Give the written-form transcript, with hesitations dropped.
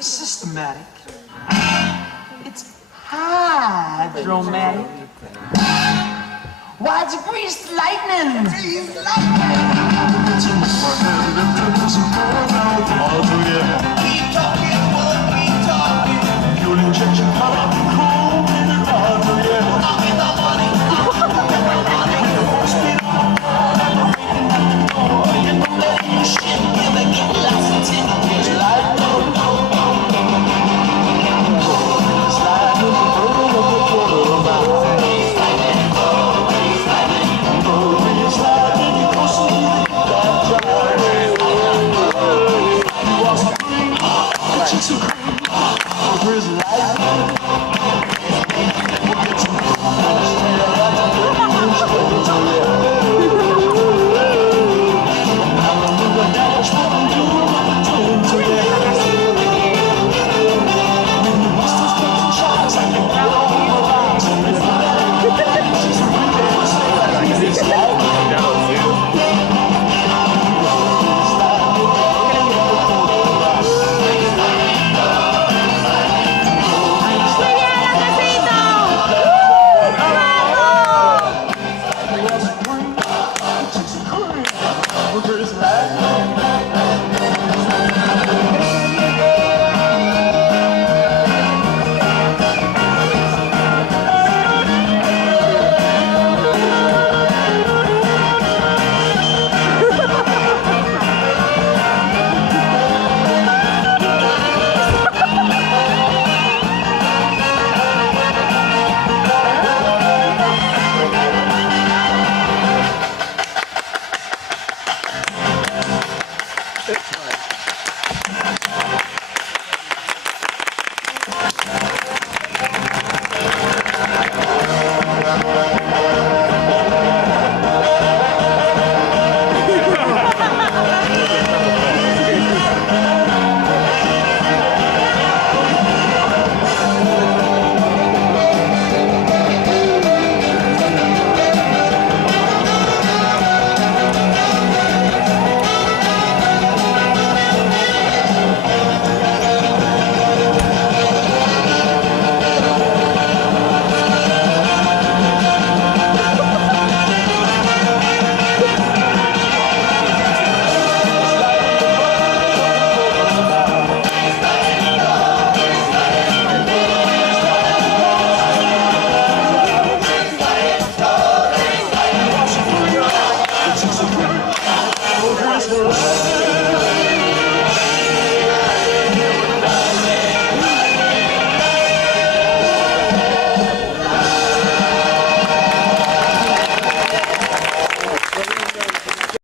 systematic. It's hydromatic. Why, it's greased lightning. Greased lightning. Keep talking, boy, keep talking. Fuel injection, power, cool, and hard, yeah. I'll get the money. Shit, gonna get lots of tickets. Like, no.